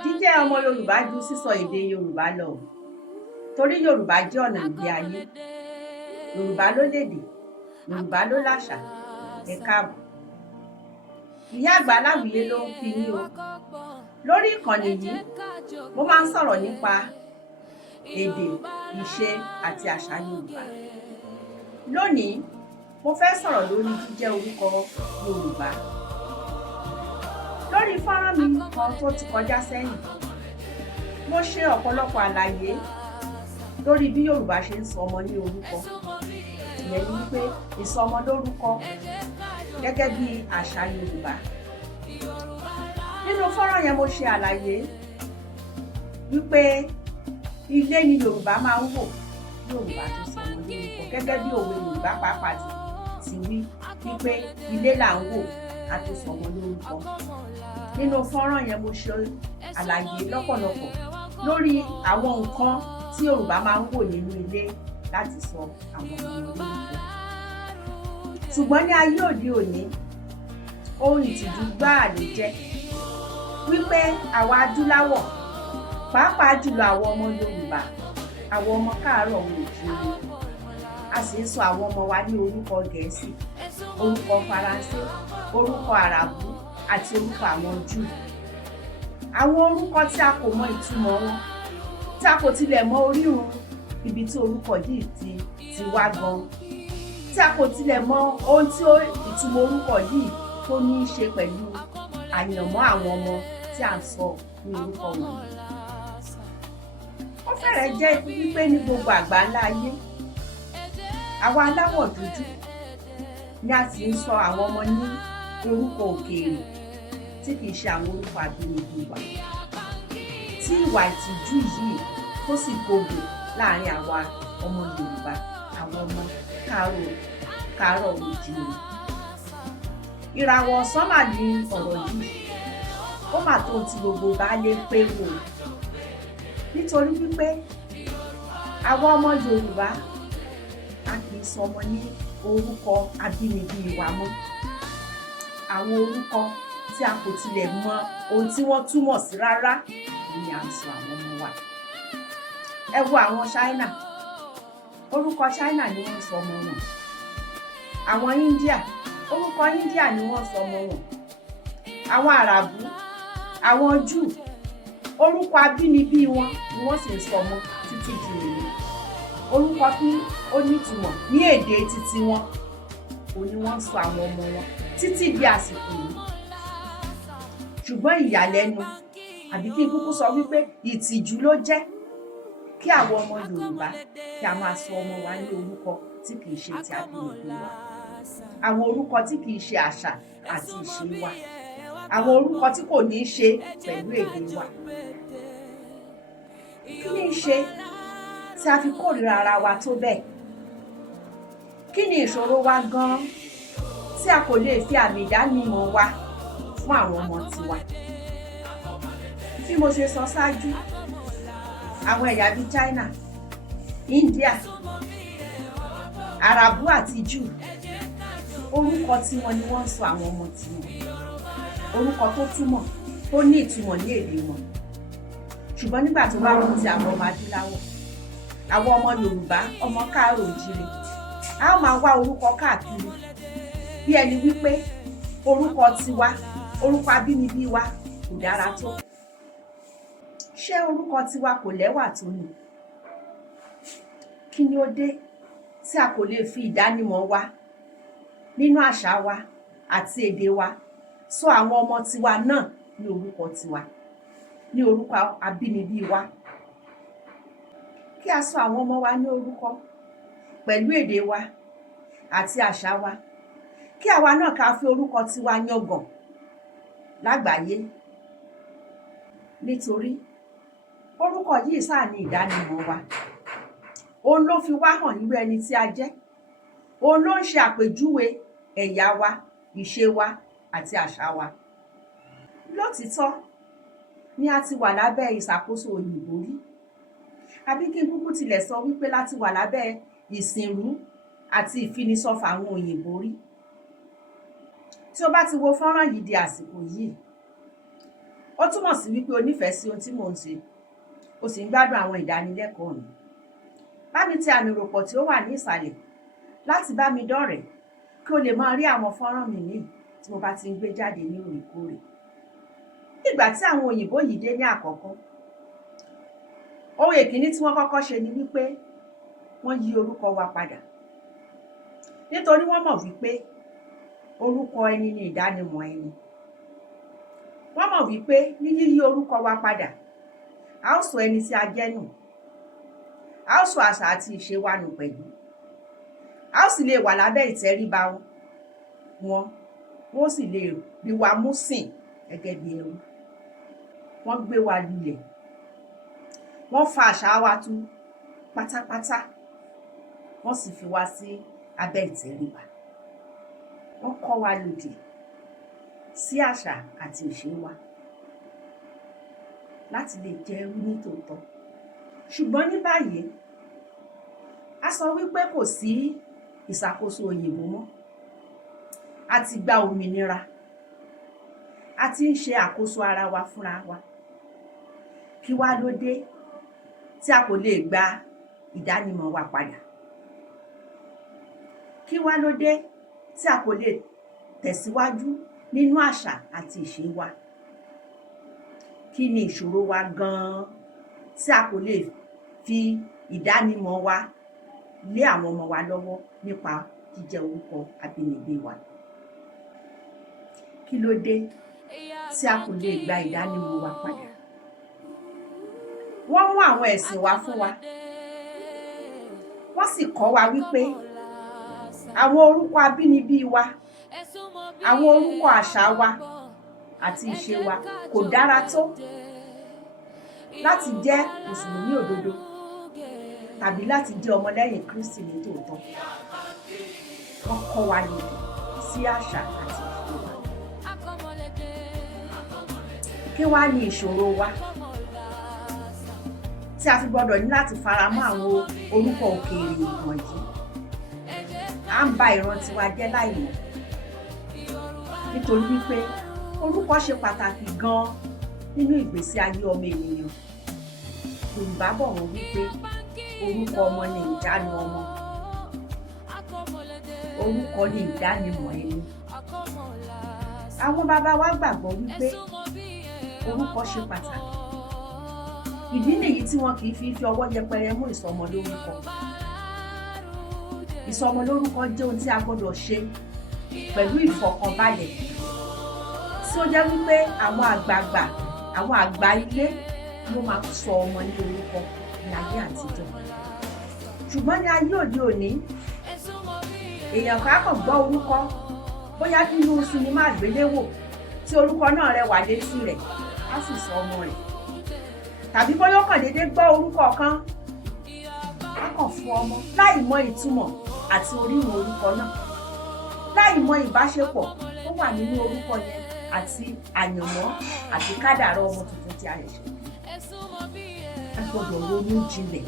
Jíjẹ́ ọmọ Yorùbá ju sísọ èdè Yorùbá lọ torí Yorùbá jẹ́ ọ̀nà ìgbé ayé. Yorùbá ló lédè, Yorùbá ló láṣà. Ẹ káàbọ̀. Ìyá àgbà Aláwìyé ló ń kí yín o. Lórí ìkànnì yìí, mo máa ń sọ̀rọ̀ nípa èdè, ìṣe àti àṣà Yorùbá. Lónìí, mo fẹ́ sọ̀rọ̀ lórí jíjẹ́ orúkọ Yorùbá. Lórí fọ́nrán mi kan tó ti kọjá sẹ́yìn, mo ṣe ọ̀pọ̀lọpọ̀ àlàyé lórí bí Yorùbá ṣe ń sọ ọmọ ní orúkọ. Ìyẹn ni wípé ìsọmọ lórúkọ gẹ́gẹ́ bí àṣà Yorùbá. Nínú fọ́nrán yẹn mo ṣe àlàyé wípé ilé ni Yorùbá máa ń wò Yorùbá tó sọ ọmọ lórúkọ, gẹ́gẹ́ bí òwe Yorùbá pàápàá ti wí wípé ilé là ń wò ká tó sọ ọmọ lórúkọ. Nínú fọ́nrán yẹn mo ṣe àlàyé lọ́pọ̀lọpọ̀ lórí àwọn nǹkan tí Yorùbá máa ń wò nínú ilé láti sọ àwọn ọmọ lórúkọ. Ṣùgbọ́n ní ayé òde òní, ohun ìtìjú gbáà ló jẹ́ wípé àwa adúláwọ̀, pàápàá jùlọ àwọn ọmọ Yorùbá, àwọn ọmọ káàárọ̀ oòjíire, a sì ń sọ àwọn ọmọ wa ní orúkọ Gẹ̀ẹ́sì, orúkọ Faransé, orúkọ Àràbù àti orúkọ àwọn Júù. Àwọn orúkọ tí a kò mọ ìtumọ̀ wọn, tí a kò tilẹ̀ mọ orírun ibi tí orúkọ yìí ti wá gan, tí a kò tilẹ̀ mọ ohun tí ìtumọ̀ orúkọ yìí tó ní í ṣe pẹ̀lú àyànmọ́ àwọn ọmọ tí a ń sọ ní orúkọ wọ̀nyí. Ó fẹ́rẹ̀ẹ́ jẹ́ wípé ní gbogbo àgbáńlá ayé, àwa aláwọ̀ dúdú ni a sì ń sọ àwọn ọmọ ní orúkọ òkèèrè tí kìí ṣe àwọn orúkọ abínibí wa, tí ìwà ìtìjú yìí tó sì gbogbo láàrin àwa ọmọ Yorùbá, àwọn ọmọ káàárọ̀ oòjíire. Ìràwọ̀ ọ̀sán mà ní ọ̀rọ̀ yìí, ó mà tó ti gbogbo baálé pé wò, nítorí wípé àwọn ọmọ Yorùbá a kì í sọ ọmọ ní orúkọ abínibí wa mọ́. Àwọn orúkọ tí a kò tilẹ̀ mọ ohun tí wọ́n túmọ̀ sí rárá ni à ń sọ àwọn ọmọ wa. Ẹ wo àwọn China, orúkọ China ni wọ́n sọ ọmọ wọn. Àwọn India, orúkọ India ni wọ́n sọ ọmọ wọn. Àwọn Àràbù, àwọn Júù, orúkọ abínibí wọn ni wọ́n sì ń sọ ọmọ títí di òní. Orúkọ tí ó nítumọ̀ ní èdè títí wọn, òun ni wọ́n sọ àwọn ọmọ wọn títí di àsìkò yìí. Ṣùgbọ́n ìyàlẹ́nu, àbí kí n kúkú sọ wípé ìtìjú ló jẹ́ kí àwọn ọmọ Yorùbá kí a máa sọ ọmọ wa ní orúkọ tí kìí ṣe ti abínibí wa, àwọn orúkọ tí kìí ṣe àṣà àti ìṣe wa, àwọn orúkọ tí kò ní í ṣe pẹ̀lú èdè wa. Kí ni ṣe tí a fi kórìíra ara wa tó bẹ́ẹ̀? Kí ni ìṣòro wa gan-an tí a kò lè fi àmì ìdánimọ̀ wa fún àwọn ọmọ tiwa? Bí mo ṣe sọ ṣáájú, àwọn ẹ̀yà bíi China, India, Àràbù àti Júù, orúkọ tiwọn ni wọ́n ń sọ àwọn ọmọ tiwọn, orúkọ tó ní ìtumọ̀ ní èdè wọn. Ṣùgbọ́n nígbà tó bá rún ti àwọn ọmọ adúláwọ̀, àwọn ọmọ Yorùbá, ọmọ káàárọ̀ oòjíire, a ó máa wá orúkọ káàkiri bí ẹni wípé orúkọ tiwa, orúkọ abínibí wa kò dára tó. Ṣé orúkọ tiwa kò lẹ́wà tó ni? Kí ni ó dé tí a kò lè fi ìdánimọ̀ wa nínú àṣà wa àti èdè wa sọ àwọn ọmọ tiwa náà ní orúkọ tiwa, ní orúkọ abínibí wa? Kí a sọ àwọn ọmọ wa ní orúkọ pẹ̀lú èdè wa àti àṣà wa, kí àwa náà ká fi orúkọ tiwa yangàn lágbàáyé, nítorí orúkọ yìí sáà ní ìdánimọ̀ wa. Òun ló fi wá hàn irú ẹni tí a jẹ́. Òun ló ń ṣe àpèjúwe ẹ̀yà wa, ìṣe wa àti àṣà wa. Lótìítọ́ ni a ti wà lábẹ́ ìṣàkóso òyìnbó rí, àbí kí n kúkú tilẹ̀ sọ wípé láti wà lábẹ́ ìsìnrú àti ìfinisọ́fà àwọn òyìnbó rí. Tí o bá ti wo fọ́nrán yìí di àsìkò yìí, ó túmọ̀ sí wípé o nífẹ̀ẹ́ sí ohun tí mò ń ṣe, o sì ń gbádùn àwọn ìdánilẹ́kọ̀ọ́ mi. Bá mi tẹ àmì ìròpọ̀ tí ó wà ní ìsàlẹ̀ láti bá mi dọ́rẹ̀ẹ́ kí o lè máa rí àwọn fọ́nrán mi míì tí mo bá ti ń gbé jáde ní òrèkóòrè. Nígbà tí àwọn òyìnbó yìí dé ní àkọ́kọ́, ohun èkíní tí wọ́n kọ́kọ́ ṣe ni wípé wọ́n yí orúkọ wa padà, nítorí wọ́n mọ̀ wípé orúkọ ẹni ni ìdánimọ̀ ẹni. Wọ́n mọ̀ wípé ní yíyí orúkọ wa padà, a ó sọ ẹni tí a jẹ́ nù, a ó sọ àṣà àti ìṣe wa nù pẹ̀lú, a ó sì lè wà lábẹ́ ìtẹríba wọn, wọ́n sì lè rí wa mú sìn gẹ́gẹ́ bí ẹrú. Wọ́n gbé wa lulẹ̀, wọ́n fa àṣà wa tú pátápátá, wọ́n sì fi wá sí abẹ́ ìtẹríba. Wọ́n kọ́ wa lòdì sí àṣà àti ìṣe wa láti lè jẹ́ ẹrú ní tòótọ́. Ṣùgbọ́n ní báyìí, a sọ wípé kò sí ìṣàkóso òyìnbó mọ́. A ti gba òmìnira, a ti ń ṣe àkóso ara wa fúnra wa. Kí wá ló dé tí a kò lè gba ìdánimọ̀ wa padà? Kí wá ló dé tí a kò lè tẹ̀síwájú nínú àṣà àti ìṣe wa? Kí ni ìṣòro wa gan-an tí a kò lè fi ìdánimọ̀ wa lé àwọn ọmọ wa lọ́wọ́ nípa jíjẹ́ orúkọ abínibí wa? Kí ló dé tí a kò lè gba ìdánimọ̀ wa padà? Wọ́n mú àwọn ẹ̀sìn wá fún wa, wọ́n sì kọ́ wa wípé àwọn orúkọ abínibí wa, àwọn orúkọ àṣà wa àti ìṣe wa kò dára tó láti jẹ́ Mùsùlùmí òdodo tàbí láti jẹ́ ọmọlẹ́yìn Kristi ní tòótọ́. Wọ́n kọ́ wa lòdì sí àṣà àti ìṣe wa. Kí wá ní ìṣòro wa tí a fi gbọdọ̀ ní láti fara mọ́ àwọn orúkọ òkèèrè wọ̀nyí? À ń ba ìran tiwa jẹ́ láìmọ̀, nítorí wípé orúkọ ṣe pàtàkì gan-an nínú ìgbésí ayé ọmọ ènìyàn. Yorùbá bọ̀ wọ́n wípé orúkọ ọmọ ni ìjánu ọmọ, orúkọ ni ìdánimọ̀ ẹni. Àwọn bàbá wa gbàgbọ́ wípé orúkọ ṣe pàtàkì. Ìdí nìyí tí wọn kì í fi ọwọ́ yẹpẹrẹ mú ìsọmọlórúkọ. Ìsọmọlórúkọ jẹ́ ohun tí a gbọ́dọ̀ ṣe pẹ̀lú ìfọ̀kànbalẹ̀, tí ó jẹ́ wípé àwọn àgbààgbà, àwọn àgbà ilé ló máa sọ ọmọ ní orúkọ ní ayé àtijọ́. Ṣùgbọ́n ní ayé òde òní, èèyàn kan á kàn gbọ́ orúkọ, bóyá nínú sinimá àgbéléwò tí orúkọ náà rẹwà létí rẹ̀, á sì sọ ọmọ rẹ̀. Tàbí bóyá ó kàn déédéé gbọ́ orúkọ kan, á kàn fún ọmọ láì mọ ìtumọ̀ àti orírun orúkọ náà, láì mọ ìbáṣepọ̀ tó wà nínú orúkọ yẹn àti àyànmọ́ àti kádàrá ọmọ tuntun tí a lè ṣe. A gbọ́dọ̀ ronú jinlẹ̀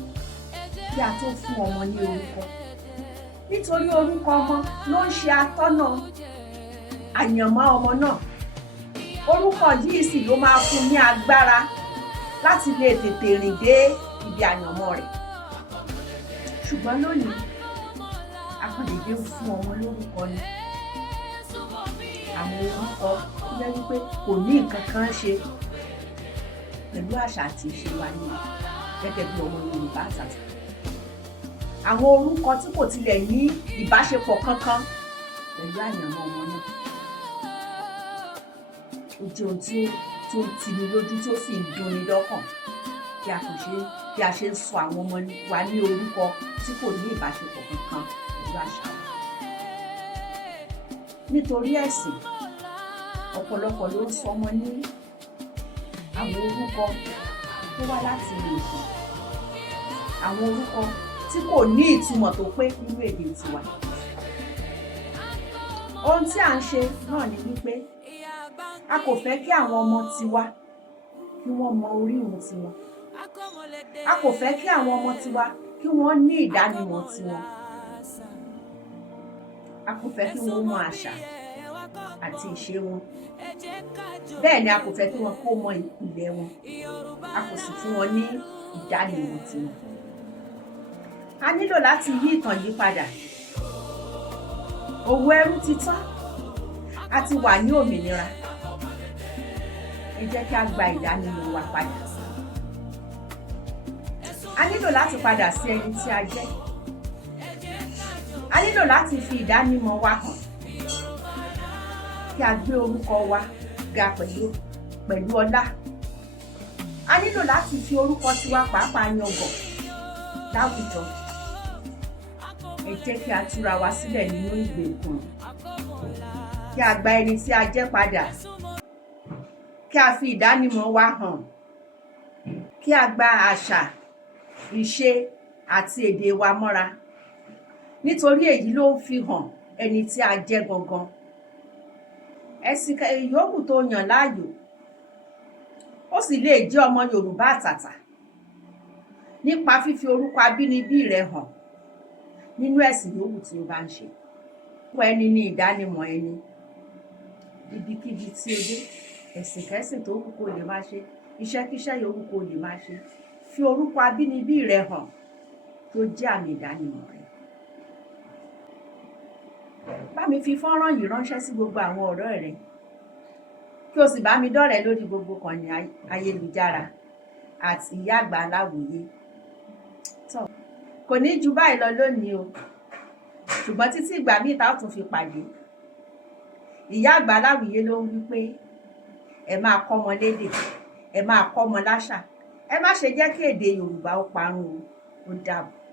kí a tó fún ọmọ ní orúkọ, nítorí orúkọ ọmọ ló ń ṣe atọ́nà àyànmọ́ ọmọ náà. Orúkọ yìí sì ló máa fún ní agbára láti lè tètè rìn dé ibi àyànmọ́ rẹ̀. Ṣùgbọ́n lónìí, a kàn dédé fún ọmọ lórúkọ ni. Àwọn orúkọ tó jẹ́ wípé kò ní nǹkan kan ṣe pẹ̀lú àṣà àti ìṣe wa ní gẹ́gẹ́ bí ọmọ Yorùbá àtàtà. Àwọn orúkọ tí kò tilẹ̀ ní ìbáṣepọ̀ kankan pẹ̀lú àyànmọ́ ọmọ náà. Ó jẹ́ ohun tí ó tini lójú tí ó sì ń dunni lọ́kàn bí a ṣe ń sọ àwọn ọmọ wa ní orúkọ tí kò ní ìbáṣepọ̀ kankan pẹ̀lú àṣà wa. Nítorí ẹ̀sìn, ọ̀pọ̀lọpọ̀ ló ń sọ ọmọ ní àwọn orúkọ tó wá láti ilẹ̀ òkè, àwọn orúkọ tí kò ní ìtumọ̀ tó pé nínú èdè tiwa. Ohun tí à ń ṣe náà ni wípé a kò fẹ́ kí àwọn ọmọ tiwa kí wọ́n mọ orírun tiwọn. A kò fẹ́ kí àwọn ọmọ tiwa kí wọ́n ní ìdánimọ̀ tiwọn. A kò fẹ́ kí wọ́n mọ àṣà àti ìṣe wọn. Bẹ́ẹ̀ ni a kò fẹ́ kí wọn kó mọ ìpìlẹ̀ wọn, a kò sì fún wọn ní ìdánimọ̀ tiwọn. A nílò láti yí ìtàn yìí padà. Òwò ẹrú ti tán, a ti wà ní òmìnira. Ẹ jẹ́ kí a gba ìdánimọ̀ wa padà. A nílò láti padà sí ẹni tí a jẹ́. A nílò láti fi ìdánimọ̀ wa hàn, kí a gbé orúkọ wa ga pẹ̀lú ọlá. A nílò láti fi orúkọ tiwa pàápàá yangàn láwùjọ. Ẹ jẹ́ kí a túra wa sílẹ̀ nínú ìgbèkùn, kí a gba ẹni tí a jẹ́ padà, kí a fi ìdánimọ̀ wa hàn, kí a gba àṣà, ìṣe àti èdè wa mọ́ra. Nítorí èyí ló ń fi hàn ẹni tí a jẹ́ gangan. Ẹ̀sìn yòówù tó yàn láàyò, ó sì lè jẹ́ ọmọ Yorùbá àtàtà nípa fífi orúkọ abínibí rẹ hàn nínú ẹ̀sìn yòówù tí ó bá ń ṣe. Orúkọ ẹni ni ìdánimọ̀ ẹni. Ibikíbi tí o dé, ẹ̀sìnkẹ́sìn tó wù kó lè máa ṣe, iṣẹ́kíṣẹ́ yòówù kó lè máa ṣe, fi orúkọ abínibí rẹ hàn tó jẹ́ àmì ìdánimọ̀ rẹ. Bá mi fi fọ́nrán yìí ránṣẹ́ sí gbogbo àwọn ọ̀rẹ́ rẹ, kí o sì bá mi dọ́rẹ̀ẹ́ lórí gbogbo ìkànnì ayélujára àti Ìyá Àgbà Aláwìyé. Kò ní ju báyìí lọ lónìí o, ṣùgbọ́n títí ìgbà míì tá ó tún fi pàdé. Ìyá Àgbà Aláwìyé ló ń wí pé ẹ máa kọ́ ọmọ lédè, ẹ máa kọ́ ọmọ láṣà, ẹ má ṣe jẹ́ kí èdè Yorùbá ó parun o. Ó dàbọ̀.